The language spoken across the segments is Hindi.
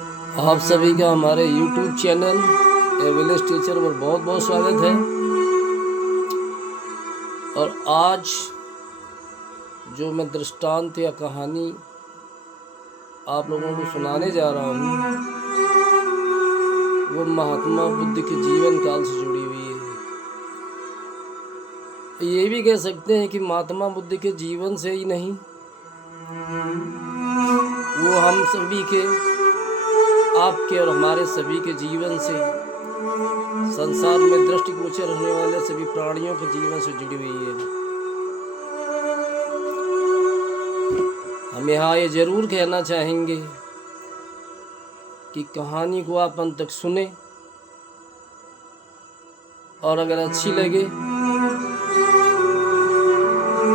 आप सभी का हमारे YouTube चैनल विलेज टीचर पर बहुत बहुत स्वागत है। और आज जो मैं दृष्टांत या कहानी आप लोगों को सुनाने जा रहा हूँ वो महात्मा बुद्ध के जीवन काल से जुड़ी हुई है। ये भी कह सकते हैं कि महात्मा बुद्ध के जीवन से ही नहीं, वो हम सभी के, आपके और हमारे सभी के जीवन से, संसार में दृष्टिगोचर होने वाले सभी प्राणियों के जीवन से जुड़ी हुई है। हम यहाँ ये जरूर कहना चाहेंगे कि कहानी को आप अंत तक सुने और अगर अच्छी लगे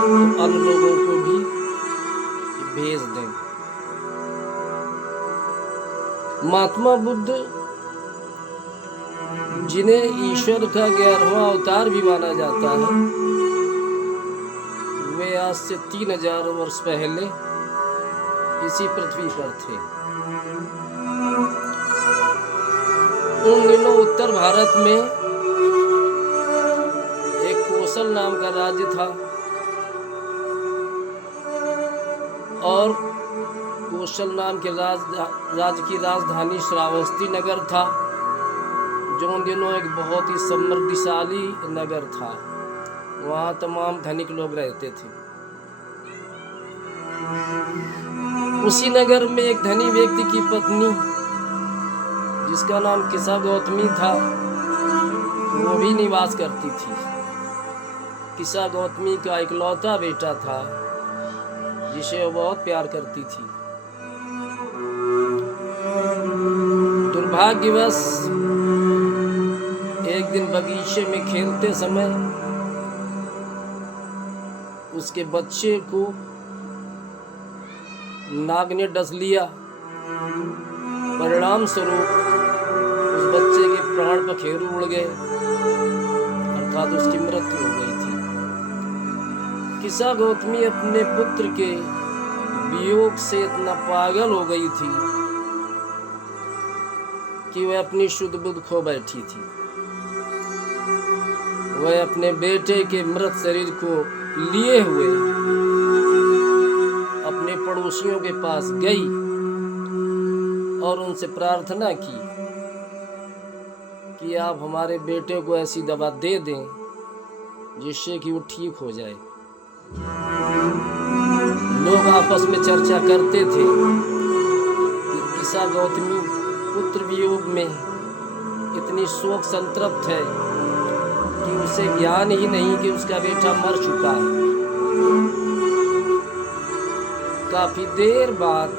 तो अन्य लोगों को भी भेज दें। महात्मा बुद्ध, जिन्हें ईश्वर का 11वां अवतार भी माना जाता है, वे आज से 3000 वर्ष पहले इसी पृथ्वी पर थे। उन दिनों उत्तर भारत में एक कोसल नाम का राज्य था और कोसल नाम के राज्य की राजधानी श्रावस्ती नगर था, जो उन दिनों एक बहुत ही समृद्धिशाली नगर था। वहाँ तमाम धनिक लोग रहते थे। उसी नगर में एक धनी व्यक्ति की पत्नी, जिसका नाम किसा गौतमी था, वो भी निवास करती थी। किसा गौतमी का इकलौता बेटा था जिसे वो बहुत प्यार करती थी। दुर्भाग्यवश एक दिन बगीचे में खेलते समय उसके बच्चे को नाग ने डस लिया। परिणाम स्वरूप उस बच्चे के प्राण पखेरु उड़ गए, अर्थात उसकी मृत्यु हो गई थी। किसा गौतमी अपने पुत्र के वियोग से इतना पागल हो गई थी कि वह अपनी शुद्ध बुद्ध खो बैठी थी। वह अपने बेटे के मृत शरीर को लिए हुए अपने पड़ोसियों के पास गई और उनसे प्रार्थना की कि आप हमारे बेटे को ऐसी दवा दे दें जिससे कि वो ठीक हो जाए। लोग आपस में चर्चा करते थे कि किसा गौतमी पुत्र वियोग में इतनी शोक संतृप्त है कि उसे ज्ञान ही नहीं कि उसका बेटा मर चुका है। काफी देर बाद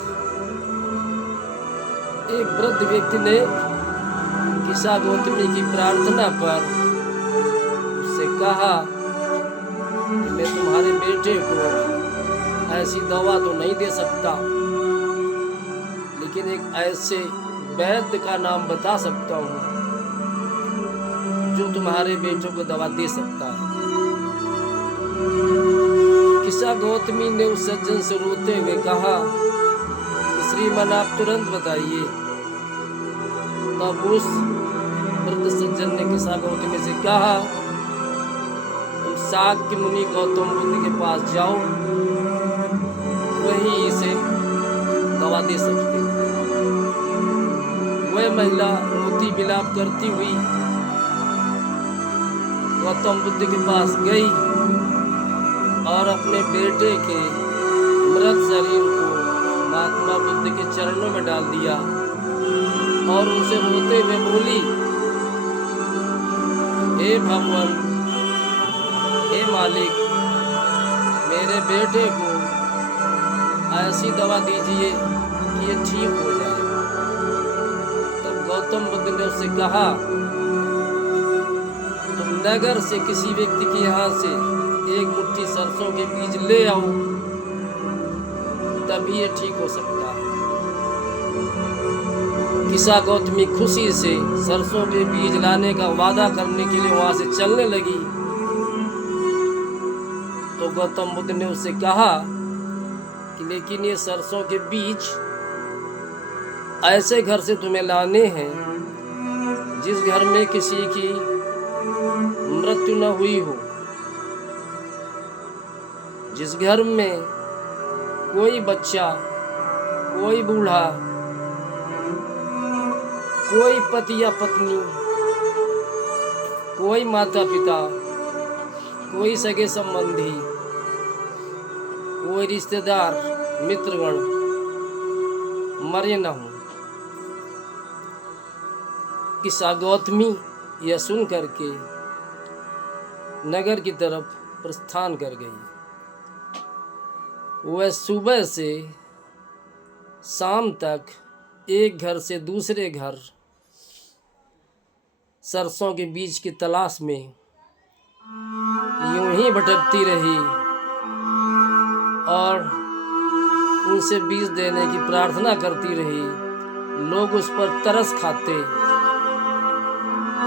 एक वृद्ध व्यक्ति ने किसा गौतमी की प्रार्थना पर उससे कहा कि मैं तुम्हारे बेटे को ऐसी दवा तो नहीं दे सकता, लेकिन एक ऐसे वैद्य का नाम बता सकता हूँ जो तुम्हारे बेटों को दवा दे सकता है। किसा गौतमी ने उस सज्जन से रोते हुए कहा, श्रीमान आप तुरंत बताइए। तब उस वृद्ध सज्जन ने किसा गौतमी से कहा, तुम शाक्य मुनि गौतम बुद्ध के पास जाओ, वही इसे दवा दे सकते। वह महिला रोती विलाप करती हुई गौतम बुद्ध के पास गई और अपने बेटे के मृत शरीर को महात्मा बुद्ध के चरणों में डाल दिया और उनसे रोते हुए बोली, हे भगवान, हे मालिक, मेरे बेटे को ऐसी दवा दीजिए कि ये ठीक हो जाए। तब गौतम बुद्ध ने उससे कहा, तुम नगर से किसी व्यक्ति के यहाँ से एक मुट्ठी सरसों के बीज ले आओ, तभी ये ठीक हो सकता है। किसा गौतमी खुशी से सरसों के बीज लाने का वादा करने के लिए वहां से चलने लगी तो गौतम बुद्ध ने उससे कहा कि लेकिन ये सरसों के बीज ऐसे घर से तुम्हें लाने हैं जिस घर में किसी की मृत्यु न हुई हो, जिस घर में कोई बच्चा, कोई बूढ़ा, कोई पति या पत्नी, कोई माता पिता, कोई सगे संबंधी, कोई रिश्तेदार, मित्रगण मरे न हो। किस्सा गौतमी यह सुन करके नगर की तरफ प्रस्थान कर गई। वह सुबह से शाम तक एक घर से दूसरे घर सरसों के बीज की तलाश में यूं ही भटकती रही और उनसे बीज देने की प्रार्थना करती रही। लोग उस पर तरस खाते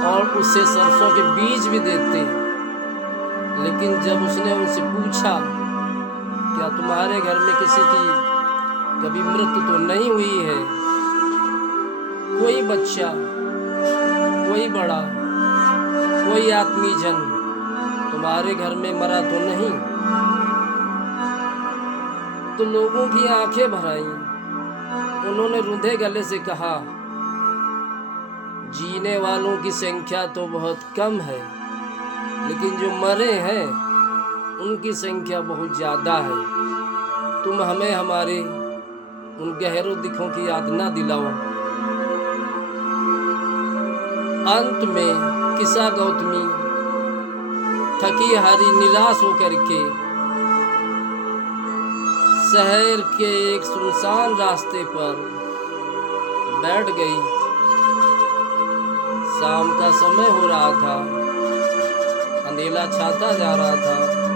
और उसे सरसों के बीज भी देते, लेकिन जब उसने उनसे पूछा क्या तुम्हारे घर में किसी की कभी मृत्यु तो नहीं हुई है, कोई बच्चा, कोई बड़ा, कोई आत्मीय जन तुम्हारे घर में मरा तो नहीं, तो लोगों की आंखें भर आईं। उन्होंने रुंधे गले से कहा, जीने वालों की संख्या तो बहुत कम है, लेकिन जो मरे हैं उनकी संख्या बहुत ज़्यादा है। तुम हमें हमारे उन गहरे दुखों की याद ना दिलाओ। अंत में किस्सा गौतमी थकी हारी निराश होकर के शहर के एक सुनसान रास्ते पर बैठ गई। शाम का समय हो रहा था, अंधेरा छाता जा रहा था।